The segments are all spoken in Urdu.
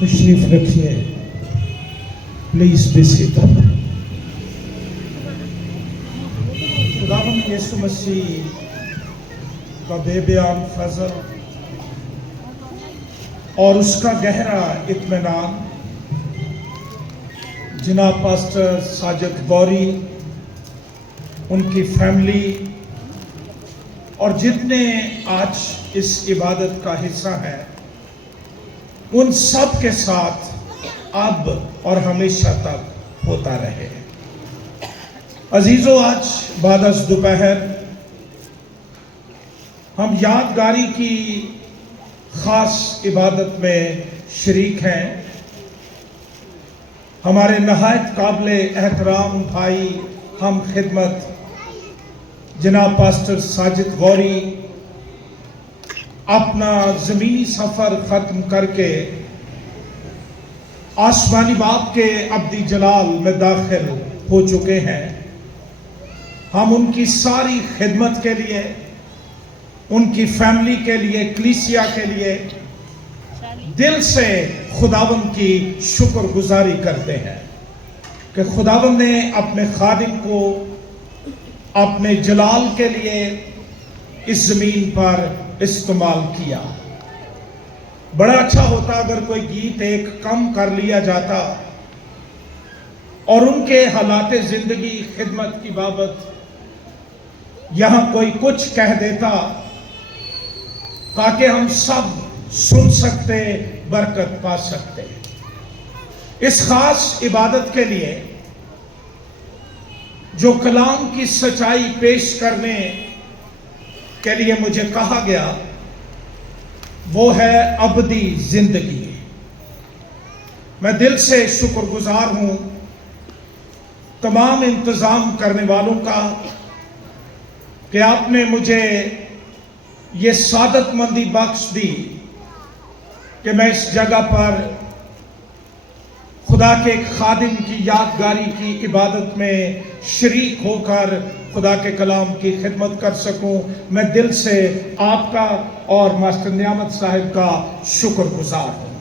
تشریف رکھیے. Please be seated. خداوند یسوع مسیح کا بے بیان فضل اور اس کا گہرا اطمینان جناب پاسٹر ساجد گوری، ان کی فیملی اور جتنے آج اس عبادت کا حصہ ہیں، ان سب کے ساتھ اب اور ہمیشہ تک ہوتا رہے. عزیزو، آج بعد از دوپہر ہم یادگاری کی خاص عبادت میں شریک ہیں. ہمارے نہایت قابل احترام بھائی ہم خدمت جناب پاسٹر ساجد غوری اپنا زمینی سفر ختم کر کے آسمانی باپ کے ابدی جلال میں داخل ہو چکے ہیں. ہم ان کی ساری خدمت کے لیے، ان کی فیملی کے لیے، کلیسیا کے لیے دل سے خداوند کی شکر گزاری کرتے ہیں کہ خداوند نے اپنے خادم کو اپنے جلال کے لیے اس زمین پر استعمال کیا. بڑا اچھا ہوتا اگر کوئی گیت ایک کم کر لیا جاتا اور ان کے حالات زندگی خدمت کی بابت یہاں کوئی کچھ کہہ دیتا تاکہ ہم سب سن سکتے، برکت پا سکتے. اس خاص عبادت کے لیے جو کلام کی سچائی پیش کرنے کے لیے مجھے کہا گیا وہ ہے ابدی زندگی. میں دل سے شکر گزار ہوں تمام انتظام کرنے والوں کا کہ آپ نے مجھے یہ سعادت مندی بخش دی کہ میں اس جگہ پر خدا کے خادم کی یادگاری کی عبادت میں شریک ہو کر خدا کے کلام کی خدمت کر سکوں. میں دل سے آپ کا اور ماسٹر نعمت صاحب کا شکر گزار ہوں.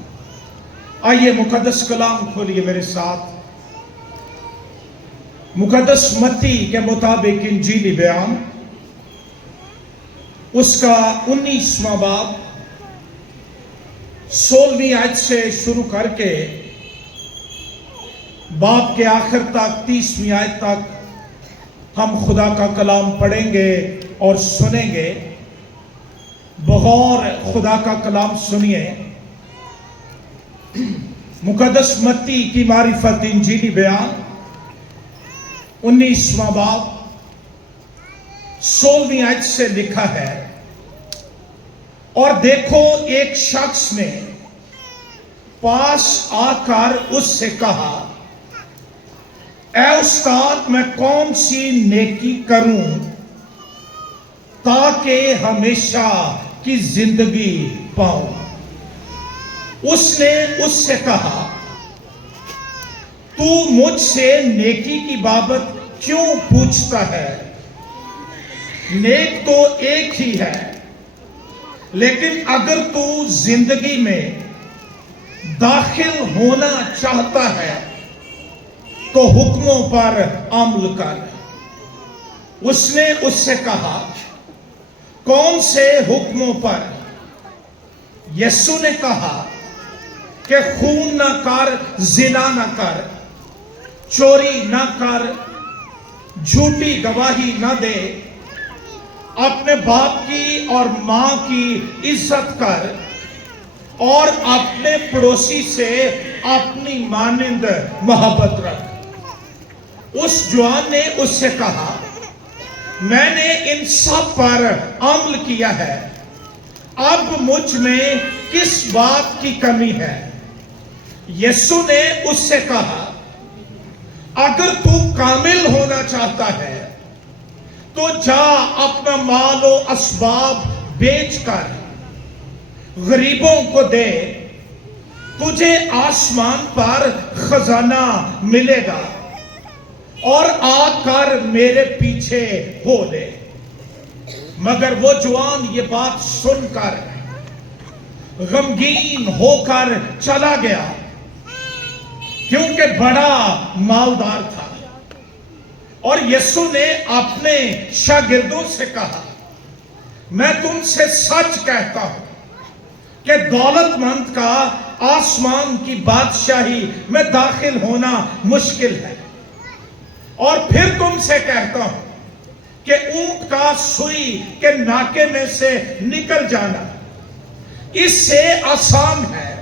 آئیے مقدس کلام کھولیے میرے ساتھ. مقدس متی کے مطابق انجیلی بیان، اس کا 19واں باب 16ویں آیت سے شروع کر کے باب کے آخر تک 30ویں آیت تک ہم خدا کا کلام پڑھیں گے اور سنیں گے. بغور خدا کا کلام سنیے. مقدس متی کی معرفت انجیلی بیان 19واں باب 16ویں آیت سے لکھا ہے، اور دیکھو ایک شخص نے پاس آ کر اس سے کہا، اے استاد، میں کون سی نیکی کروں تاکہ ہمیشہ کی زندگی پاؤں؟ اس نے اس سے کہا، تو مجھ سے نیکی کی بابت کیوں پوچھتا ہے؟ نیک تو ایک ہی ہے، لیکن اگر تو زندگی میں داخل ہونا چاہتا ہے تو حکموں پر عمل کر. اس نے اس سے کہا، کون سے حکموں پر؟ یسوع نے کہا کہ خون نہ کر، زنا نہ کر، چوری نہ کر، جھوٹی گواہی نہ دے، اپنے باپ کی اور ماں کی عزت کر، اور اپنے پڑوسی سے اپنی مانند محبت رکھ. اس جوان نے اس سے کہا، میں نے ان سب پر عمل کیا ہے، اب مجھ میں کس بات کی کمی ہے؟ یسوع نے اس سے کہا، اگر تو کامل ہونا چاہتا ہے تو جا اپنا مال و اسباب بیچ کر غریبوں کو دے، تجھے آسمان پر خزانہ ملے گا، اور آ کر میرے پیچھے ہو لے. مگر وہ جوان یہ بات سن کر غمگین ہو کر چلا گیا کیونکہ بڑا مالدار تھا. اور یسوع نے اپنے شاگردوں سے کہا میں تم سے سچ کہتا ہوں کہ دولت مند کا آسمان کی بادشاہی میں داخل ہونا مشکل ہے. اور پھر تم سے کہتا ہوں کہ اونٹ کا سوئی کے ناکے میں سے نکل جانا اس سے آسان ہے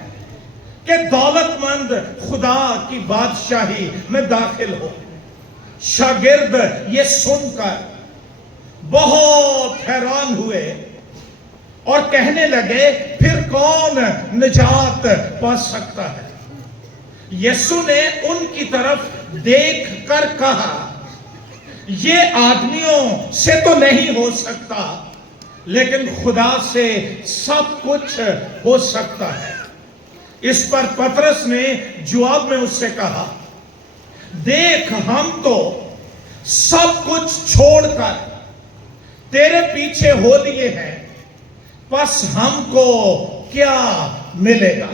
کہ دولت مند خدا کی بادشاہی میں داخل ہو. شاگرد یہ سن کر بہت حیران ہوئے اور کہنے لگے پھر کون نجات پا سکتا ہے. یسوع نے ان کی طرف دیکھ کر کہا یہ آدمیوں سے تو نہیں ہو سکتا لیکن خدا سے سب کچھ ہو سکتا ہے. اس پر پطرس نے جواب میں اس سے کہا دیکھ ہم تو سب کچھ چھوڑ کر تیرے پیچھے ہو لیے ہیں پس ہم کو کیا ملے گا.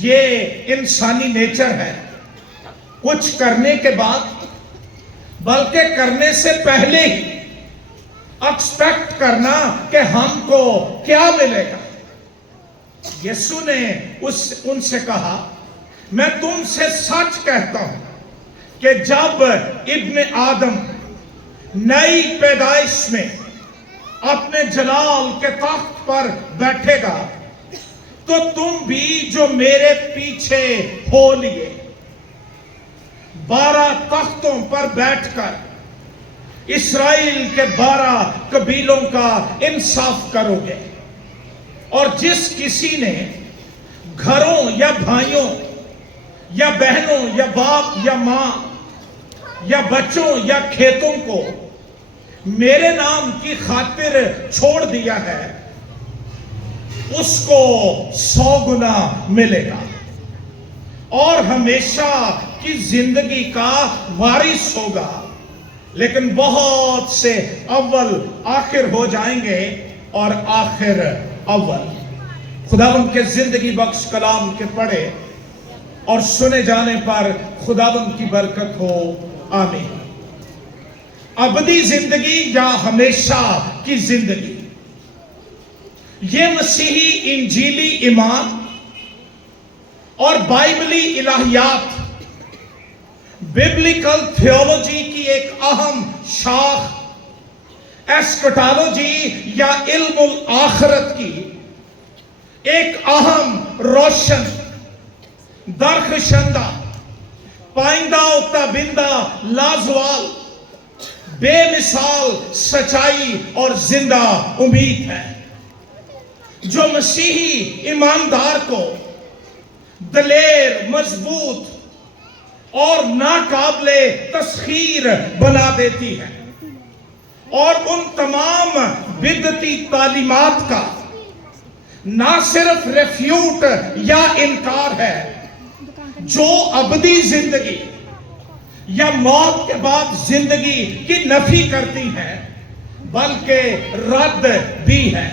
یہ انسانی نیچر ہے کچھ کرنے کے بعد بلکہ کرنے سے پہلے ہی ایکسپیکٹ کرنا کہ ہم کو کیا ملے گا. یسوع نے ان سے کہا میں تم سے سچ کہتا ہوں کہ جب ابن آدم نئی پیدائش میں اپنے جلال کے تخت پر بیٹھے گا تو تم بھی جو میرے پیچھے ہو لیے 12 تختوں پر بیٹھ کر اسرائیل کے 12 قبیلوں کا انصاف کرو گے. اور جس کسی نے گھروں یا بھائیوں یا بہنوں یا باپ یا ماں یا بچوں یا کھیتوں کو میرے نام کی خاطر چھوڑ دیا ہے اس کو 100 گنا ملے گا اور ہمیشہ کی زندگی کا وارث ہوگا. لیکن بہت سے اول آخر ہو جائیں گے اور آخر اول. خداوند کے زندگی بخش کلام کے پڑھے اور سنے جانے پر خداوند کی برکت ہو. آمین. ابدی زندگی یا ہمیشہ کی زندگی یہ مسیحی انجیلی ایمان اور بائبلی الہیات ببلیکل تھیولوجی کی ایک اہم شاخ ایسکٹالوجی یا علم الآخرت کی ایک اہم روشن درخشندہ پائندہ و تابندہ لازوال بے مثال سچائی اور زندہ امید ہے جو مسیحی ایماندار کو دلیر مضبوط اور ناقابل تسخیر بنا دیتی ہے اور ان تمام بدعتی تعلیمات کا نہ صرف ریفیوٹ یا انکار ہے جو ابدی زندگی یا موت کے بعد زندگی کی نفی کرتی ہیں بلکہ رد بھی ہے.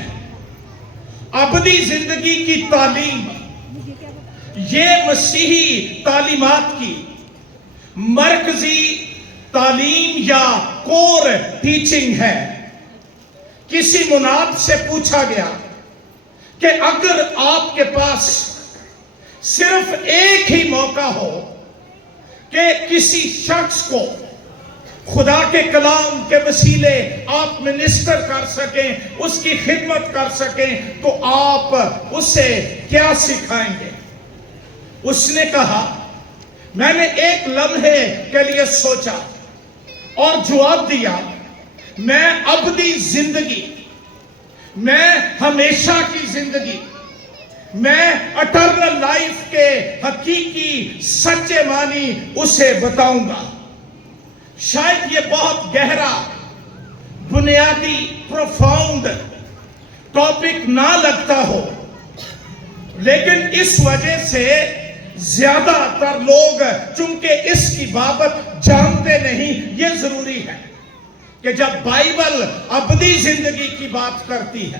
ابدی زندگی کی تعلیم یہ مسیحی تعلیمات کی مرکزی تعلیم یا کور ٹیچنگ ہے. کسی مناد سے پوچھا گیا کہ اگر آپ کے پاس صرف ایک ہی موقع ہو کہ کسی شخص کو خدا کے کلام کے وسیلے آپ منسٹر کر سکیں اس کی خدمت کر سکیں تو آپ اسے کیا سکھائیں گے؟ اس نے کہا میں نے ایک لمحے کے لیے سوچا اور جواب دیا میں ابدی زندگی میں ہمیشہ کی زندگی میں اٹرنل لائف کے حقیقی سچے معنی اسے بتاؤں گا. شاید یہ بہت گہرا بنیادی پروفاؤنڈ ٹاپک نہ لگتا ہو لیکن اس وجہ سے زیادہ تر لوگ چونکہ اس کی بابت جانتے نہیں. یہ ضروری ہے کہ جب بائبل ابدی زندگی کی بات کرتی ہے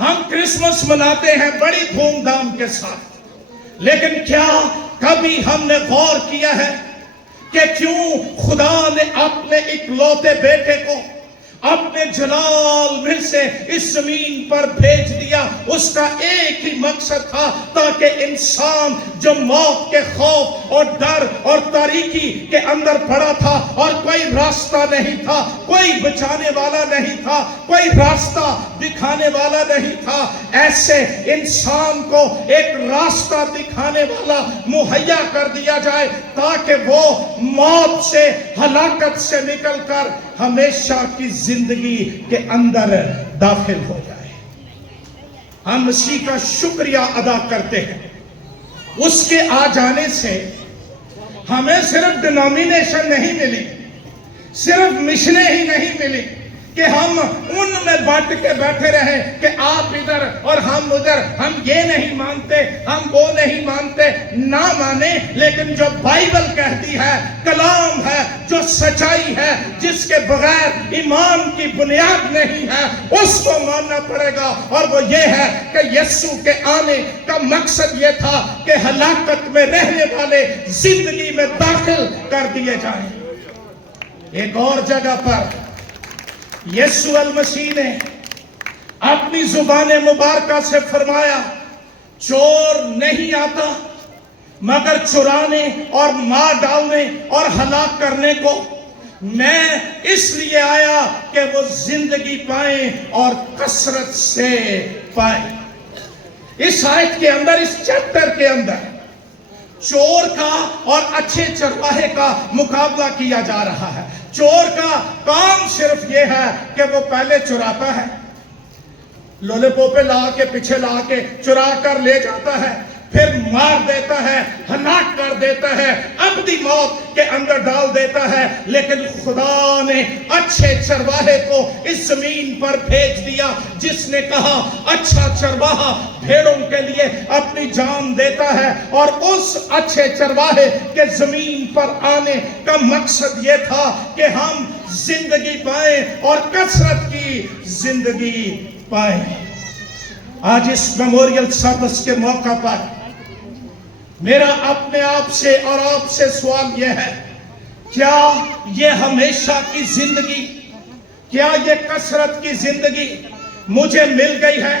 ہم کرسمس مناتے ہیں بڑی دھوم دھام کے ساتھ، لیکن کیا کبھی ہم نے غور کیا ہے کہ کیوں خدا نے اپنے اکلوتے بیٹے کو اپنے جلال میں سے اس زمین پر بھیج دیا؟ اس کا ایک ہی مقصد تھا، تاکہ انسان جو موت کے خوف اور ڈر اور تاریکی کے اندر پڑا تھا اور کوئی راستہ نہیں تھا، کوئی بچانے والا نہیں تھا، کوئی راستہ دکھانے والا نہیں تھا، ایسے انسان کو ایک راستہ دکھانے والا مہیا کر دیا جائے تاکہ وہ موت سے، ہلاکت سے نکل کر ہمیشہ کی زندگی کے اندر داخل ہو جائے۔ ہم مسیح کا شکریہ ادا کرتے ہیں، اس کے آ جانے سے ہمیں صرف ڈینومینیشن نہیں ملی، صرف مشنیں ہی نہیں ملی کہ ہم ان میں بانٹ کے بیٹھے رہیں کہ آپ ادھر اور ہم ادھر، ہم یہ نہیں مانتے، ہم وہ نہیں مانتے، نہ مانیں، لیکن جو بائبل کہتی ہے، کلام ہے، جو سچائی ہے، جس کے بغیر ایمان کی بنیاد نہیں ہے، اس کو ماننا پڑے گا۔ اور وہ یہ ہے کہ یسوع کے آنے کا مقصد یہ تھا کہ ہلاکت میں رہنے والے زندگی میں داخل کر دیے جائیں۔ ایک اور جگہ پر یسوع المسیح نے اپنی زبان مبارکہ سے فرمایا، چور نہیں آتا مگر چرانے اور مار ڈالنے اور ہلاک کرنے کو، میں اس لیے آیا کہ وہ زندگی پائیں اور کثرت سے پائیں۔ اس آیت کے اندر، اس چیپٹر کے اندر چور کا اور اچھے چرواہے کا مقابلہ کیا جا رہا ہے۔ چور کا کام صرف یہ ہے کہ وہ پہلے چراتا ہے، لولے پوپے لا کے پیچھے لا کے چرا کر لے جاتا ہے، پھر مار دیتا ہے، ہلاک کر دیتا ہے، ابدی موت کے اندر ڈال دیتا ہے۔ لیکن خدا نے اچھے چرواہے کو اس زمین پر بھیج دیا، جس نے کہا اچھا چرواہا بھیڑوں کے لیے اپنی جان دیتا ہے۔ اور اس اچھے چرواہے کے زمین پر آنے کا مقصد یہ تھا کہ ہم زندگی پائیں اور کثرت کی زندگی پائیں۔ آج اس میموریل سروس کے موقع پر میرا اپنے آپ سے اور آپ سے سوال یہ ہے، کیا یہ ہمیشہ کی زندگی، کیا یہ کثرت کی زندگی مجھے مل گئی ہے؟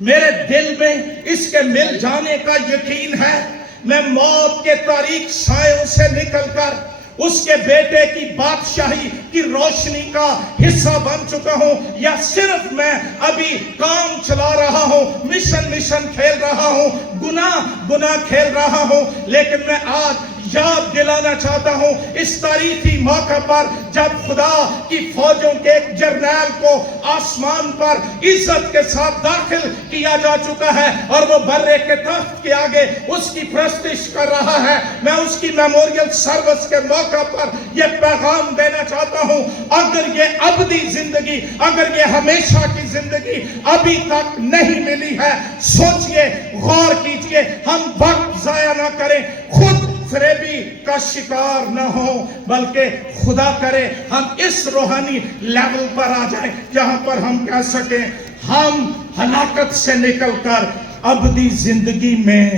میرے دل میں اس کے مل جانے کا یقین ہے۔ میں موت کے تاریک سائوں سے نکل کر اس کے بیٹے کی بادشاہی کی روشنی کا حصہ بن چکا ہوں، یا صرف میں ابھی کام چلا رہا ہوں، مشن کھیل رہا ہوں، گناہ کھیل رہا ہوں؟ لیکن میں آج یاد دلانا چاہتا ہوں، اس تاریخی موقع پر جب خدا کی فوجوں کے ایک جرنیل کو آسمان پر عزت کے ساتھ داخل کیا جا چکا ہے اور وہ برے کے تخت کے آگے اس کی پرستش کر رہا ہے، میں اس کی میموریل سروس کے موقع پر یہ پیغام دینا چاہتا ہوں، اگر یہ ابدی زندگی، اگر یہ ہمیشہ کی زندگی ابھی تک نہیں ملی ہے، سوچئے، غور کیجئے، ہم وقت ضائع نہ کریں، خود فریبی کا شکار نہ ہو، بلکہ خدا کرے ہم اس روحانی لیول پر آ جائیں جہاں پر ہم کہہ سکیں ہم ہلاکت سے نکل کر ابدی زندگی میں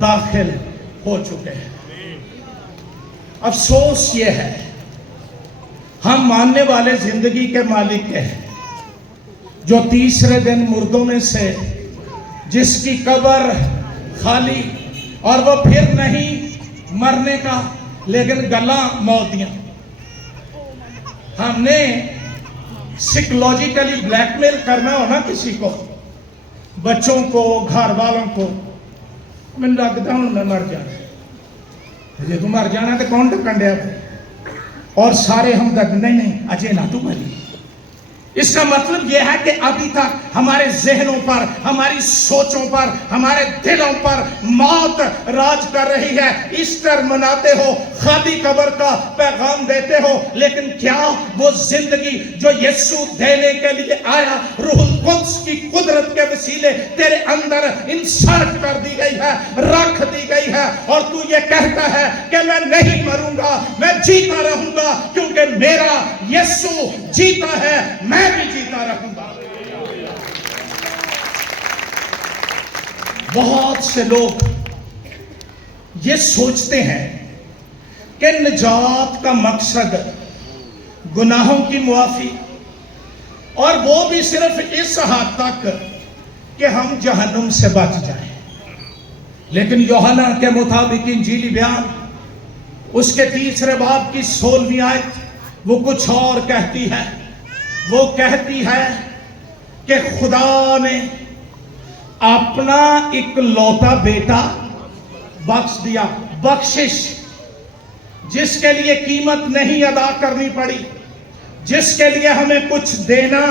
داخل ہو چکے ہیں۔ افسوس یہ ہے، ہم ماننے والے زندگی کے مالک ہیں، جو تیسرے دن مردوں میں سے جس کی قبر خالی اور وہ پھر نہیں مرنے کا، لیکن گلاں موتیاں۔ ہم نے سائیکولوجیکلی بلیک میل کرنا ہو نا کسی کو، بچوں کو، گھر والوں کو، میں لگتا ہوں میں مر جانا، جی تو مر جانا تو کون ٹکن دیا؟ اور سارے ہم نہیں اجے نہ تو مری۔ اس کا مطلب یہ ہے کہ ابھی تک ہمارے ذہنوں پر، ہماری سوچوں پر، ہمارے دلوں پر موت راج کر رہی ہے۔ ایسٹر مناتے ہو، خالی قبر کا پیغام دیتے ہو، لیکن کیا وہ زندگی جو یسوع دینے کے لیے آیا، روح القدس کی قدرت کے وسیلے تیرے اندر انسرٹ کر دی گئی ہے، رکھ دی گئی ہے، اور تو یہ کہتا ہے کہ میں نہیں مروں گا، میں جیتا رہوں گا، کیونکہ میرا یسوع جیتا ہے، میں بھی جیتا رہوں گا۔ بہت سے لوگ یہ سوچتے ہیں کہ نجات کا مقصد گناہوں کی معافی، اور وہ بھی صرف اس حد تک کہ ہم جہنم سے بچ جائیں۔ لیکن یوحنا کے مطابق انجیلی بیان اس کے 3 باب کی 16ویں آیت وہ کچھ اور کہتی ہے۔ وہ کہتی ہے کہ خدا نے اپنا اکلوتا بیٹا بخش دیا، بخشش جس کے لیے قیمت نہیں ادا کرنی پڑی، جس کے لیے ہمیں کچھ دینا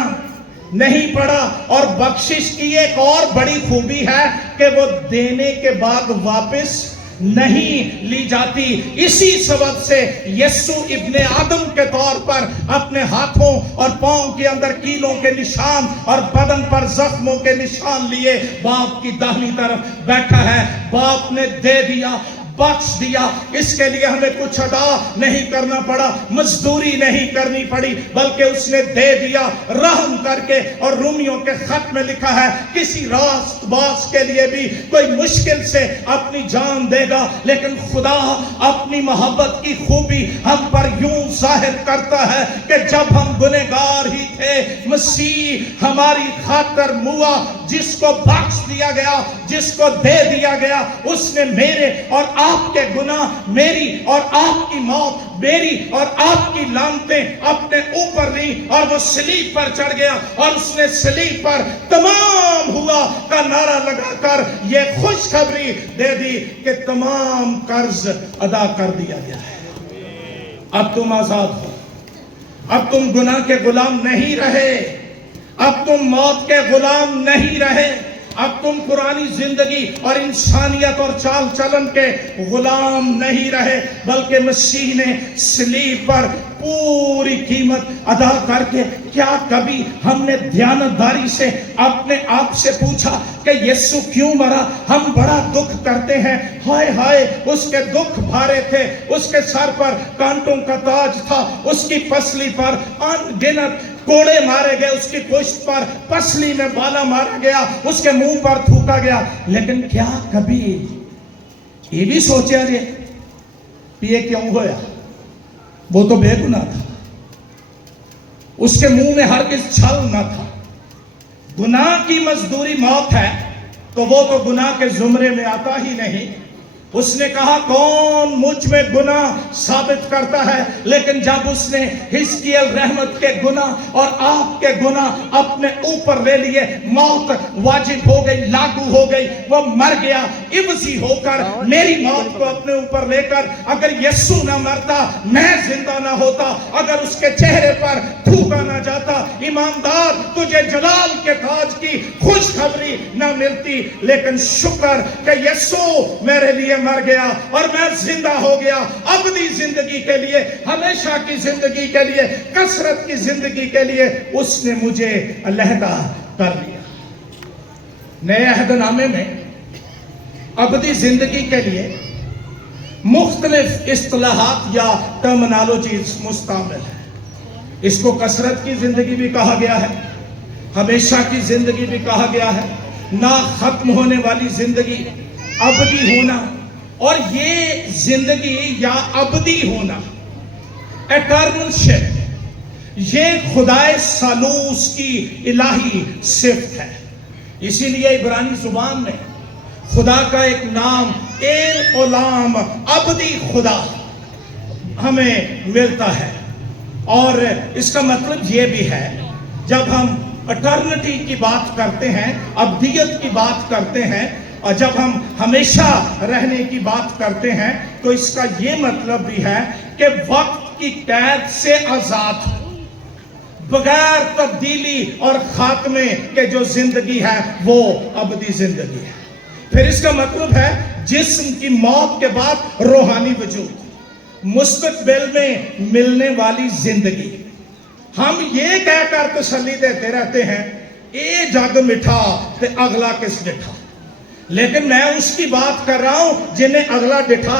نہیں پڑا۔ اور بخشش کی ایک اور بڑی خوبی ہے کہ وہ دینے کے بعد واپس نہیں لی جاتی۔ اسی سبب سے یسوع ابن آدم کے طور پر اپنے ہاتھوں اور پاؤں کے اندر کیلوں کے نشان اور بدن پر زخموں کے نشان لیے باپ کی داہنی طرف بیٹھا ہے۔ باپ نے دے دیا، بخش دیا، اس کے لیے ہمیں کچھ ادا نہیں کرنا پڑا، مزدوری نہیں کرنی پڑی، بلکہ اس نے دے دیا رحم کر کے۔ اور رومیوں کے خط میں لکھا ہے کسی راست باز کے لیے بھی کوئی مشکل سے اپنی جان دے گا، لیکن خدا اپنی محبت کی خوبی ہم پر یوں ظاہر کرتا ہے کہ جب ہم گنہگار ہی تھے مسیح ہماری خاطر موا، جس کو بخش دیا گیا، جس کو دے دیا گیا، اس نے میرے اور آپ کے گناہ، میری اور آپ کی موت، میری اور آپ کی لعنتیں اپنے اوپر لی، اور وہ صلیب پر چڑھ گیا، اور اس نے صلیب پر تمام ہوا کا نعرہ لگا کر یہ خوشخبری دے دی کہ تمام قرض ادا کر دیا گیا ہے۔ اب تم آزاد ہو، اب تم گناہ کے غلام نہیں رہے، اب تم موت کے غلام نہیں رہے، اب تم پرانی زندگی اور انسانیت اور چال چلن کے غلام نہیں رہے، بلکہ مسیح نے صلیب پر پوری قیمت ادا کر کے۔ کیا کبھی ہم نے دیانتداری سے اپنے آپ سے پوچھا کہ یسوع کیوں مرا؟ ہم بڑا دکھ کرتے ہیں، ہائے ہائے اس کے دکھ بھارے تھے، اس کے سر پر کانٹوں کا تاج تھا، اس کی پسلی پر ان گنت کوڑے مارے گئے، اس کی پشت پر پسلی میں بالا مارا گیا، اس کے منہ پر تھوکا گیا۔ لیکن کیا کبھی یہ بھی سوچا جائے یہ کیوں ہویا؟ وہ تو بے گناہ تھا، اس کے منہ میں ہرگز چھل نہ تھا۔ گناہ کی مزدوری موت ہے، تو وہ تو گناہ کے زمرے میں آتا ہی نہیں۔ اس نے کہا کون مجھ میں گناہ ثابت کرتا ہے؟ لیکن جب اس نے حزقیل رحمت کے گناہ اور آپ کے گناہ اپنے اوپر لے لیے، موت واجب ہو گئی، لاگو ہو گئی، وہ مر گیا عوضی ہو کر میری موت کو اپنے اوپر لے کر۔ اگر یسوع نہ مرتا، میں زندہ نہ ہوتا، اگر اس کے چہرے پر تھوکا نہ جاتا، ایماندار تجھے جلال کے تاج کی خوشخبری نہ ملتی۔ لیکن شکر کہ یسوع میرے لیے مر گیا اور میں زندہ ہو گیا، ابدی زندگی کے لیے، ہمیشہ کی زندگی کے لیے، کثرت کی زندگی کے لیے اس نے مجھے علیحدہ کر لیا۔ نئے عہد نامے میں ابدی زندگی کے لیے مختلف اصطلاحات یا ٹرمنالوجیز مستعمل ہیں۔ اس کو کثرت کی زندگی بھی کہا گیا ہے، ہمیشہ کی زندگی بھی کہا گیا ہے، نہ ختم ہونے والی زندگی، ابدی ہونا۔ اور یہ زندگی یا ابدی ہونا، ایٹرنل شپ، یہ خدائے ثالوث کی الہی صفت ہے۔ اسی لیے عبرانی زبان میں خدا کا ایک نام ایل اولام، ابدی خدا، ہمیں ملتا ہے۔ اور اس کا مطلب یہ بھی ہے، جب ہم اٹرنٹی کی بات کرتے ہیں، ابدیت کی بات کرتے ہیں، اور جب ہم ہمیشہ رہنے کی بات کرتے ہیں، تو اس کا یہ مطلب بھی ہے کہ وقت کی قید سے آزاد ہو، بغیر تبدیلی اور خاتمے کے جو زندگی ہے وہ ابدی زندگی ہے۔ پھر اس کا مطلب ہے جسم کی موت کے بعد روحانی وجود، مستقبل میں ملنے والی زندگی۔ ہم یہ کہہ کر تسلی دیتے رہتے ہیں اے جگ مٹھا تے اگلا کس ڈٹھا، لیکن میں اس کی بات کر رہا ہوں جنہیں اگلا ڈٹھا،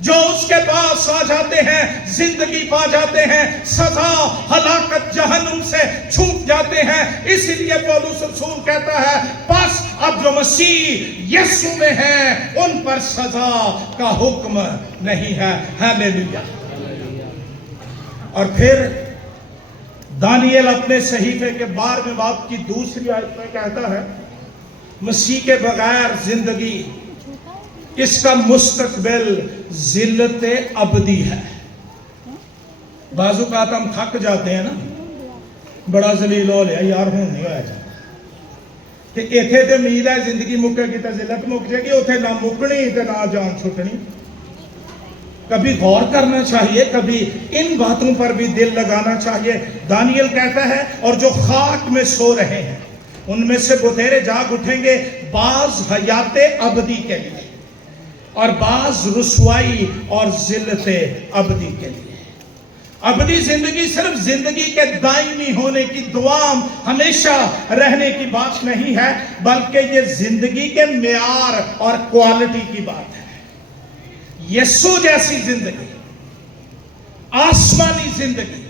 جو اس کے پاس آ جاتے ہیں زندگی پا جاتے ہیں، سزا ہلاکت جہنم سے چھوٹ جاتے ہیں۔ اس لیے پولس رسول کہتا ہے پس اب جو مسیح یسوع میں ہیں ان پر سزا کا حکم نہیں ہے۔ ہاللیلویا۔ اور پھر دانیل اپنے صحیفے کے 12ویں باب کی دوسری آیت میں کہتا ہے مسیح کے بغیر زندگی، اس کا مستقبل ذلت ابدی ہے۔ بعض اوقات ہم تھک جاتے ہیں نا، بڑا ذلیل ہو لیا یار ہوں نہیں ہوا جائے کہ ایتھے تے امید ہے زندگی مکے گی تے ذلت مک جائے گی، اتھے نہ مکنی تے نہ جان چھٹنی۔ کبھی غور کرنا چاہیے، کبھی ان باتوں پر بھی دل لگانا چاہیے۔ دانیل کہتا ہے اور جو خاک میں سو رہے ہیں ان میں سے بتیرے جاگ اٹھیں گے، بعض حیات ابدی کے لیے اور بعض رسوائی اور ذلت ابدی کے لیے۔ ابدی زندگی صرف زندگی کے دائمی ہونے کی، دوام ہمیشہ رہنے کی بات نہیں ہے، بلکہ یہ زندگی کے معیار اور کوالٹی کی بات ہے۔ یسوع جیسی زندگی، آسمانی زندگی،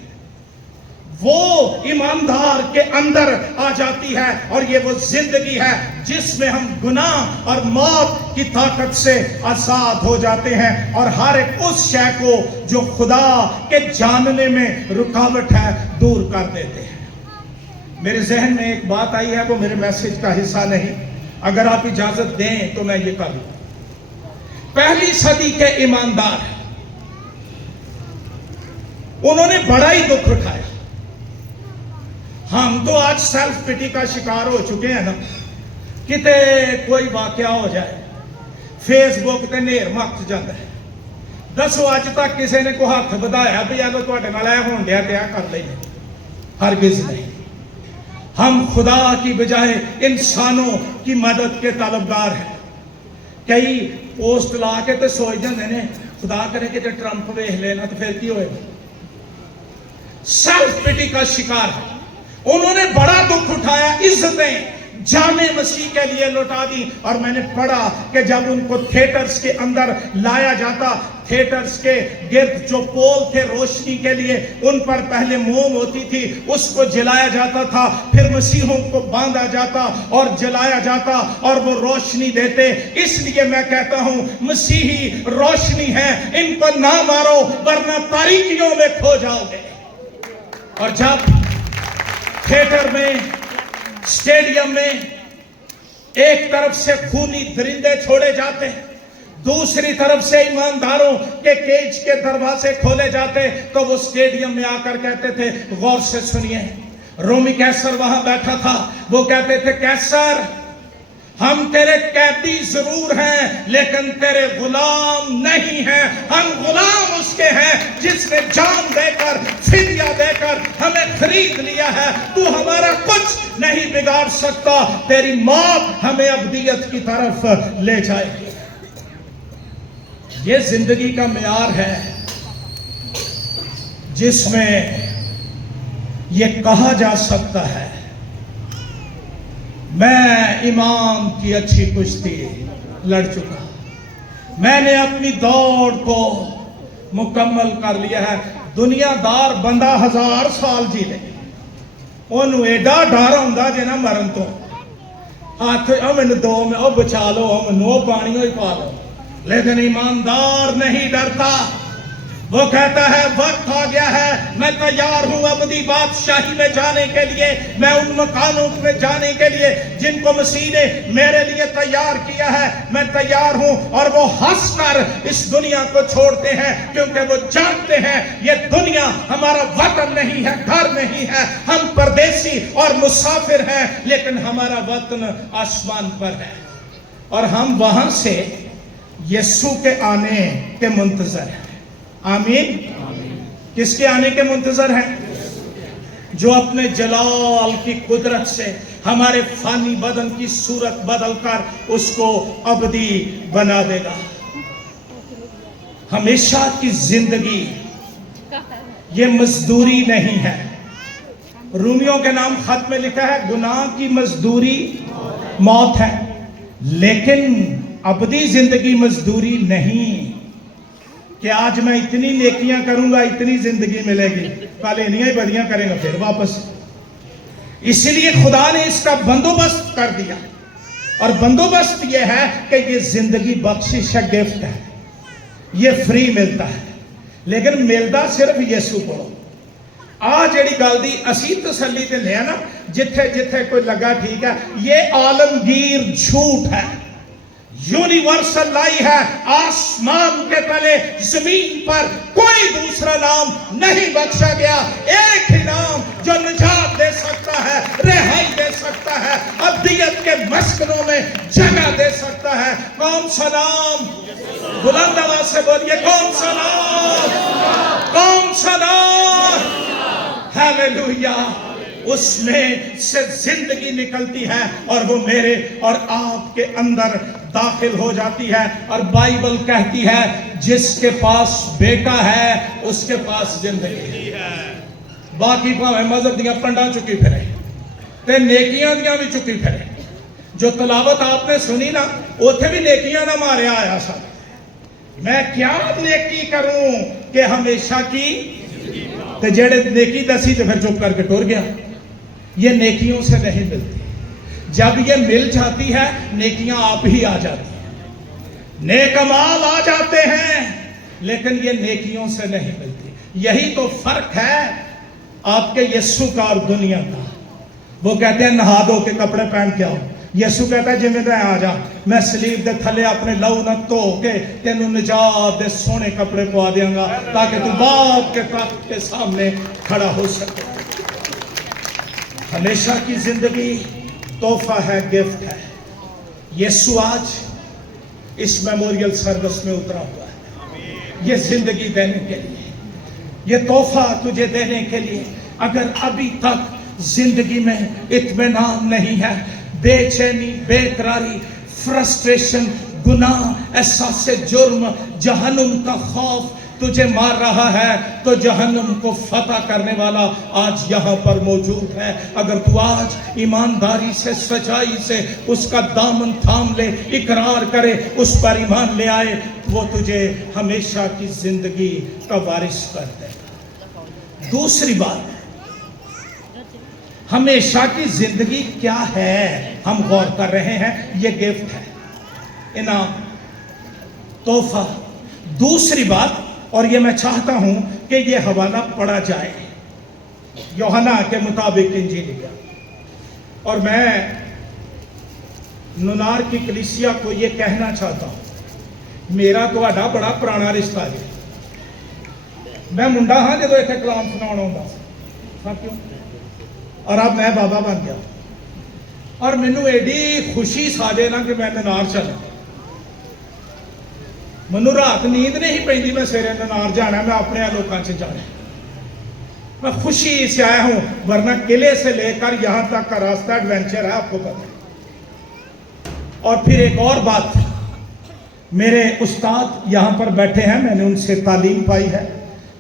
وہ ایماندار کے اندر آ جاتی ہے، اور یہ وہ زندگی ہے جس میں ہم گناہ اور موت کی طاقت سے آزاد ہو جاتے ہیں، اور ہر ایک اس شے کو جو خدا کے جاننے میں رکاوٹ ہے دور کر دیتے ہیں۔ میرے ذہن میں ایک بات آئی ہے، وہ میرے میسج کا حصہ نہیں، اگر آپ اجازت دیں تو میں یہ کہوں۔ پہلی صدی کے ایماندار انہوں نے بڑا ہی دکھ اٹھایا۔ ہم تو آج سیلف پٹی کا شکار ہو چکے ہیں نا، کتے کوئی واقعہ ہو جائے فیس بک تے نیر مک جاتا ہے۔ دسو اج تک کسی نے کوئی ہاتھ بدایا بھی اگر تواڈے نال اے ہون ڈیا تے اے کر لئیے؟ ہرگز نہیں۔ ہم خدا کی بجائے انسانوں کی مدد کے طلبگار ہیں۔ کئی پوسٹ لا کے تے سوچ جاندے نے خدا کرے کہ جے ٹرمپ ویکھ لینا تو پھر کی ہوئے گا۔ سیلف پٹی کا شکار ہے۔ انہوں نے بڑا دکھ اٹھایا، عزتیں جانے مسیح کے لیے لوٹا دی، اور میں نے پڑھا کہ جب ان کو تھیٹرز کے اندر لایا جاتا، تھیٹرز کے گرد جو پول تھے روشنی کے لیے، ان پر پہلے موم ہوتی تھی، اس کو جلایا جاتا تھا، پھر مسیحوں کو باندھا جاتا اور جلایا جاتا اور وہ روشنی دیتے۔ اس لیے میں کہتا ہوں مسیحی روشنی ہے، ان کو نہ مارو ورنہ تاریکیوں میں کھو جاؤ گے۔ اور جب تھیٹر میں، اسٹیڈیم میں ایک طرف سے خونی درندے چھوڑے جاتے، دوسری طرف سے ایمانداروں کے کیج کے دروازے کھولے جاتے، تو وہ اسٹیڈیم میں آ کر کہتے تھے غور سے سنیے۔ رومی کیسر وہاں بیٹھا تھا، وہ کہتے تھے کیسر ہم تیرے قیدی ضرور ہیں لیکن تیرے غلام نہیں ہیں، ہم غلام اس کے ہیں جس نے جان دے کر فدیہ دے کر ہمیں خرید لیا ہے۔ تو ہمارا کچھ نہیں بگاڑ سکتا، تیری موت ہمیں ابدیت کی طرف لے جائے گی۔ یہ زندگی کا معیار ہے جس میں یہ کہا جا سکتا ہے میں امام کی اچھی کشتی لڑ چکا، میں نے اپنی دوڑ کو مکمل کر لیا ہے۔ دنیا دار بندہ 1000 سال جی لے، انہوں ایڈا ڈر ہوندا جے نہ مرن تو، ہاتھ امن دو میں او بچا لو، امن او پانی ہوئی پا لو، لیکن ایماندار نہیں ڈرتا۔ وہ کہتا ہے وقت آ گیا ہے، میں تیار ہوں ابدی بادشاہی میں جانے کے لیے، میں ان مکانوں میں جانے کے لیے جن کو مسیح نے میرے لیے تیار کیا ہے، میں تیار ہوں۔ اور وہ ہنس کر اس دنیا کو چھوڑتے ہیں کیونکہ وہ جانتے ہیں یہ دنیا ہمارا وطن نہیں ہے، گھر نہیں ہے، ہم پردیسی اور مسافر ہیں، لیکن ہمارا وطن آسمان پر ہے، اور ہم وہاں سے یسوع کے آنے کے منتظر ہیں۔ آمین۔ کس کے آنے کے منتظر ہیں؟ جو اپنے جلال کی قدرت سے ہمارے فانی بدن کی صورت بدل کر اس کو ابدی بنا دے گا۔ ہمیشہ کی زندگی یہ مزدوری نہیں ہے۔ رومیوں کے نام خط میں لکھا ہے گناہ کی مزدوری موت ہے، لیکن ابدی زندگی مزدوری نہیں۔ کہ آج میں اتنی نیکیاں کروں گا اتنی زندگی ملے گی, کل انیاں ہی بدیاں کریں گا پھر واپس. اس لیے خدا نے اس کا بندوبست کر دیا, اور بندوبست یہ ہے کہ یہ زندگی بخشش ہے, گفٹ ہے, یہ فری ملتا ہے, لیکن ملتا صرف یسو کو. آ جڑی گل دی اسی تسلی تے لیا نا, جتھے جتھے کوئی لگا ٹھیک ہے, یہ عالمگیر جھوٹ ہے, یونیورسل لائی ہے. آسمان کے تلے زمین پر کوئی دوسرا نام نہیں بخشا گیا, ایک ہی نام جو نجات دے سکتا ہے, رہائی دے سکتا ہے, ابدیت کے مسکنوں میں جگہ دے سکتا ہے. کون سا نام؟ بلند آواز سے بولیے, کون سا نام؟ کون سا نام؟ ہیلیلویا. اس میں سے زندگی نکلتی ہے اور وہ میرے اور آپ کے اندر داخل ہو جاتی ہے. اور بائبل کہتی ہے جس کے پاس بیٹا ہے اس کے پاس زندگی ہے. باقی پاویں مذہب دیاں پنڈا چکی پھرے تے نیکیاں دیاں بھی چکی پھرے. جو تلاوت آپ نے سنی نا, اوتھے بھی نیکیاں نہ مارے آیا سا. میں کیا نیکی کروں کہ ہمیشہ کی, تے جڑے نیکی دسی تے پھر چپ کر کے ٹور گیا. یہ نیکیوں سے نہیں ملتی. جب یہ مل جاتی ہے نیکیاں آپ ہی آ جاتی ہیں, نیک اعمال آ جاتے ہیں, لیکن یہ نیکیوں سے نہیں ملتی. یہی تو فرق ہے آپ کے یسو کا اور دنیا کا. وہ کہتے ہیں نہا دو کے کپڑے پہن کے آؤ, یسو کہتا ہے جی میں آ جا, میں سلیب دے تھلے اپنے لہو نہ دھو کے تینوں نجات دے سونے کپڑے پوا دیاں گا تاکہ تو باپ کے تخت کے سامنے کھڑا ہو سکے. ہمیشہ کی زندگی تحفہ ہے, گفٹ ہے. یسوع آج اس میموریل سروس میں اترا ہوا ہے یہ زندگی دینے کے لیے, یہ تحفہ تجھے دینے کے لیے. اگر ابھی تک زندگی میں اطمینان نہیں ہے, بے چینی, بے قراری, فرسٹریشن, گناہ, احساس جرم, جہنم کا خوف تجھے مار رہا ہے, تو جہنم کو فتح کرنے والا آج یہاں پر موجود ہے. اگر تو آج ایمانداری سے, سچائی سے اس کا دامن تھام لے, اقرار کرے, اس پر ایمان لے آئے, وہ تجھے ہمیشہ کی زندگی کا وارث کر دے. دوسری بات, ہمیشہ کی زندگی کیا ہے ہم غور کر رہے ہیں. یہ گفٹ ہے, انعام, تحفہ. دوسری بات, اور یہ میں چاہتا ہوں کہ یہ حوالہ پڑھا جائے یوحنا کے مطابق انجیل کا, اور میں نونار کی کلیسیا کو یہ کہنا چاہتا ہوں, میرا تو اڈا بڑا پرانا رشتہ ہے. میں منڈا ہاں جدو ایتھے کلام سناؤنا ہوندا کیوں, اور اب میں بابا بن گیا, اور مینوں ایڈی خوشی ساجے نا کہ میں ننار چلا. منو رات نیند نہیں پیندی, میں سویرے ننار جانا, میں اپنے لوکاں سے جانا. میں خوشی سے آیا ہوں, ورنہ قلعے سے لے کر یہاں تک کا راستہ ایڈونچر ہے, آپ کو پتہ ہے. اور پھر ایک اور بات, میرے استاد یہاں پر بیٹھے ہیں, میں نے ان سے تعلیم پائی ہے,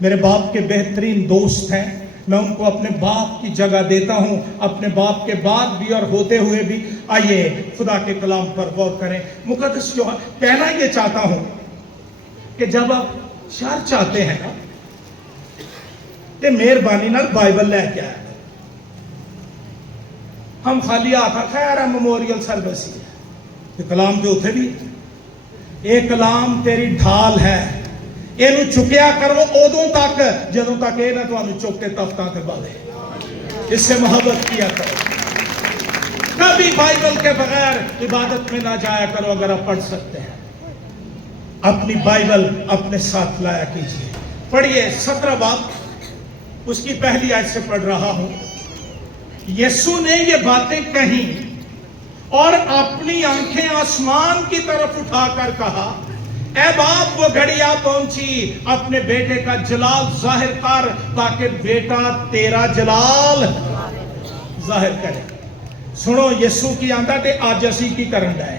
میرے باپ کے بہترین دوست ہیں. میں ان کو اپنے باپ کی جگہ دیتا ہوں, اپنے باپ کے بعد بھی اور ہوتے ہوئے بھی. آئیے خدا کے کلام پر غور کریں. مقدس جو کہنا یہ چاہتا ہوں کہ جب آپ شہر چاہتے ہیں نا, کہ مہربانی نال بائبل لے کے آئے. ہم خالی آتا خیر ہے میموریل سروس ہی ہے, کلام جو اتھے بھی, ایک کلام تیری ڈھال ہے, یہ چکیا کرو ادوں تک جدوں تک یہ نہ تمہیں چک کے تختاں تے بالے. اس سے محبت کیا کرو. کبھی بائبل کے بغیر عبادت میں نہ جایا کرو. اگر آپ پڑھ سکتے ہیں اپنی بائبل اپنے ساتھ لایا کیجیے. پڑھیے 17 باب, اس کی پہلی آیت سے پڑھ رہا ہوں. یسوع نے یہ باتیں کہیں اور اپنی آنکھیں آسمان کی طرف اٹھا کر کہا, اے باپ وہ گھڑی آ پہنچی, اپنے بیٹے کا جلال ظاہر کر تاکہ بیٹا تیرا جلال ظاہر کرے. سنو, یسوع کی آندا تے آج اسی کی کرن ہے,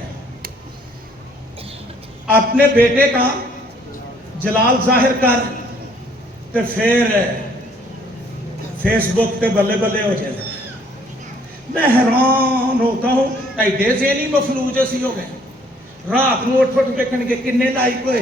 اپنے بیٹے کا جلال ظاہر کر, تے پھر فیس بک تے بلے بلے ہو جائے. میں حیران ہوتا ہوں, ایڈے ذہنی مفلوج اسی ہو گئے. رات نو اٹھ اٹھ دیکھن گے کنے لائک ہوئے,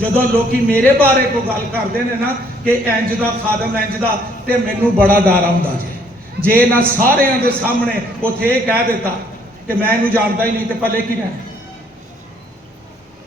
ਜਦੋਂ ਲੋਕੀ ਮੇਰੇ ਬਾਰੇ ਕੋਈ ਗੱਲ ਕਰਦੇ ਨੇ ਨਾ ਕਿ ਇੰਜ ਦਾ ਖਾਦਮ ਇੰਜ ਦਾ, ਤੇ ਮੈਨੂੰ ਬੜਾ ਡਰ ਆਉਂਦਾ ਜੇ ਨਾ ਸਾਰਿਆਂ ਦੇ ਸਾਹਮਣੇ ਉਥੇ ਇਹ ਕਹਿ ਦਿੱਤਾ ਕਿ ਮੈਂ ਇਹਨੂੰ ਜਾਣਦਾ ਹੀ ਨਹੀਂ, ਤੇ ਪੱਲੇ ਕੀ ਰਹਿਣਾ।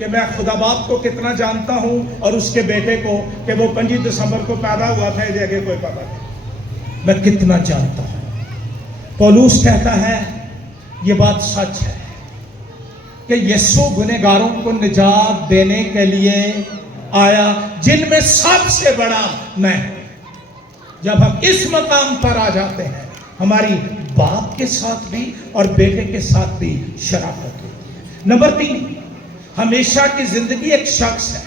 کہ میں خدا باپ کو کتنا جانتا ہوں اور اس کے بیٹے کو کہ وہ 25 دسمبر کو پیدا ہوا تھا، یہ آگے کوئی پتہ نہیں، میں کتنا جانتا ہوں۔ پولوس کہتا ہے یہ بات سچ ہے کہ یسوع گنہگاروں کو نجات دینے کے لیے آیا، جن میں سب سے بڑا میں ہوں۔ جب ہم اس مقام پر آ جاتے ہیں، ہماری باپ کے ساتھ بھی اور بیٹے کے ساتھ بھی شراکت ہوتی ہے۔ نمبر 3، ہمیشہ کی زندگی ایک شخص ہے۔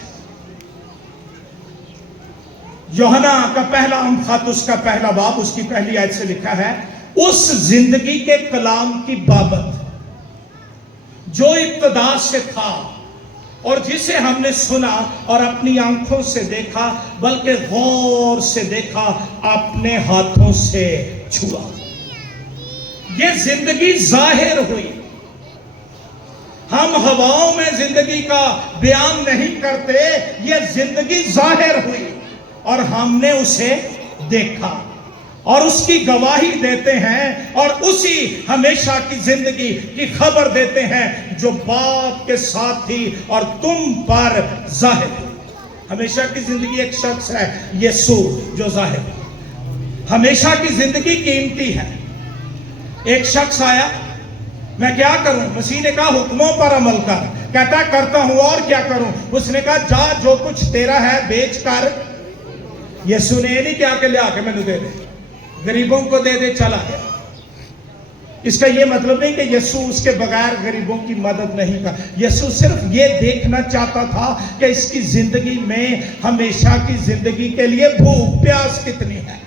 یوحنا کا پہلا خط، اس کا پہلا باب، اس کی پہلی آیت سے لکھا ہے، اس زندگی کے کلام کی بابت جو ابتدا سے تھا اور جسے ہم نے سنا اور اپنی آنکھوں سے دیکھا، بلکہ غور سے دیکھا، اپنے ہاتھوں سے چھوا۔ یہ زندگی ظاہر ہوئی۔ ہم ہواؤں میں زندگی کا بیان نہیں کرتے، یہ زندگی ظاہر ہوئی اور ہم نے اسے دیکھا اور اس کی گواہی دیتے ہیں اور اسی ہمیشہ کی زندگی کی خبر دیتے ہیں جو باپ کے ساتھ تھی اور تم پر ظاہر ہوئی۔ ہمیشہ کی زندگی ایک شخص ہے، یسوع، جو ظاہر ہوئی۔ ہمیشہ کی زندگی قیمتی ہے۔ ایک شخص آیا، میں کیا کروں؟ مسیح نے کہا حکموں پر عمل کر۔ کہتا کرتا ہوں، اور کیا کروں؟ اس نے کہا جا جو کچھ تیرا ہے بیچ کر۔ یسوع نے یہ نہیں کہا کہ لے آ کے میں نے دے دے، غریبوں کو دے دے، چلا گیا۔ اس کا یہ مطلب نہیں کہ یسوع اس کے بغیر غریبوں کی مدد نہیں کر۔ یسوع صرف یہ دیکھنا چاہتا تھا کہ اس کی زندگی میں ہمیشہ کی زندگی کے لیے بھوک پیاس کتنی ہے۔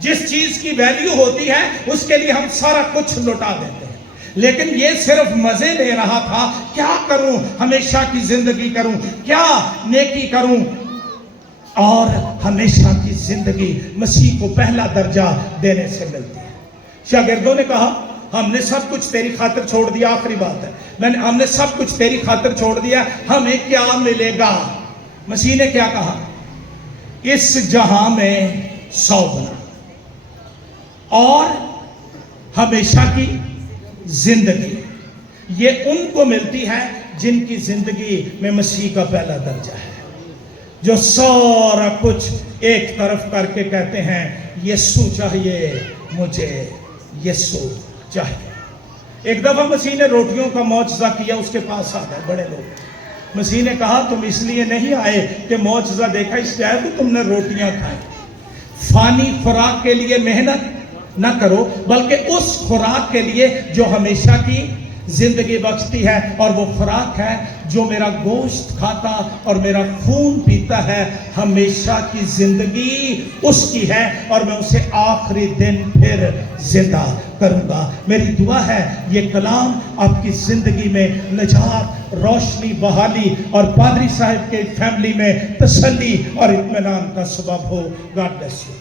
جس چیز کی ویلیو ہوتی ہے اس کے لیے ہم سارا کچھ لٹا دیتے ہیں، لیکن یہ صرف مزے لے رہا تھا، کیا کروں؟ ہمیشہ کی زندگی کروں، کیا نیکی کروں؟ اور ہمیشہ کی زندگی مسیح کو پہلا درجہ دینے سے ملتی ہے۔ شاگردوں نے کہا ہم نے سب کچھ تیری خاطر چھوڑ دیا، آخری بات ہے، ہم نے سب کچھ تیری خاطر چھوڑ دیا، ہمیں کیا ملے گا؟ مسیح نے کیا کہا؟ اس جہاں میں 100 گنا اور ہمیشہ کی زندگی، یہ ان کو ملتی ہے جن کی زندگی میں مسیح کا پہلا درجہ ہے، جو سارا کچھ ایک طرف کر کے کہتے ہیں یسوع چاہیے مجھے، یسوع چاہیے۔ ایک دفعہ مسیح نے روٹیوں کا معجزہ کیا، اس کے پاس آ گئے بڑے لوگ۔ مسیح نے کہا تم اس لیے نہیں آئے کہ معجزہ دیکھا، اس لیے آئے کہ تم نے روٹیاں کھائی۔ فانی خوراک کے لیے محنت نہ کرو، بلکہ اس خوراک کے لیے جو ہمیشہ کی زندگی بخشتی ہے، اور وہ خوراک ہے جو میرا گوشت کھاتا اور میرا خون پیتا ہے، ہمیشہ کی زندگی اس کی ہے اور میں اسے آخری دن پھر زندہ کروں گا۔ میری دعا ہے یہ کلام آپ کی زندگی میں نجات، روشنی، بحالی اور پادری صاحب کے فیملی میں تسلی اور اطمینان کا سبب ہو۔ God bless you.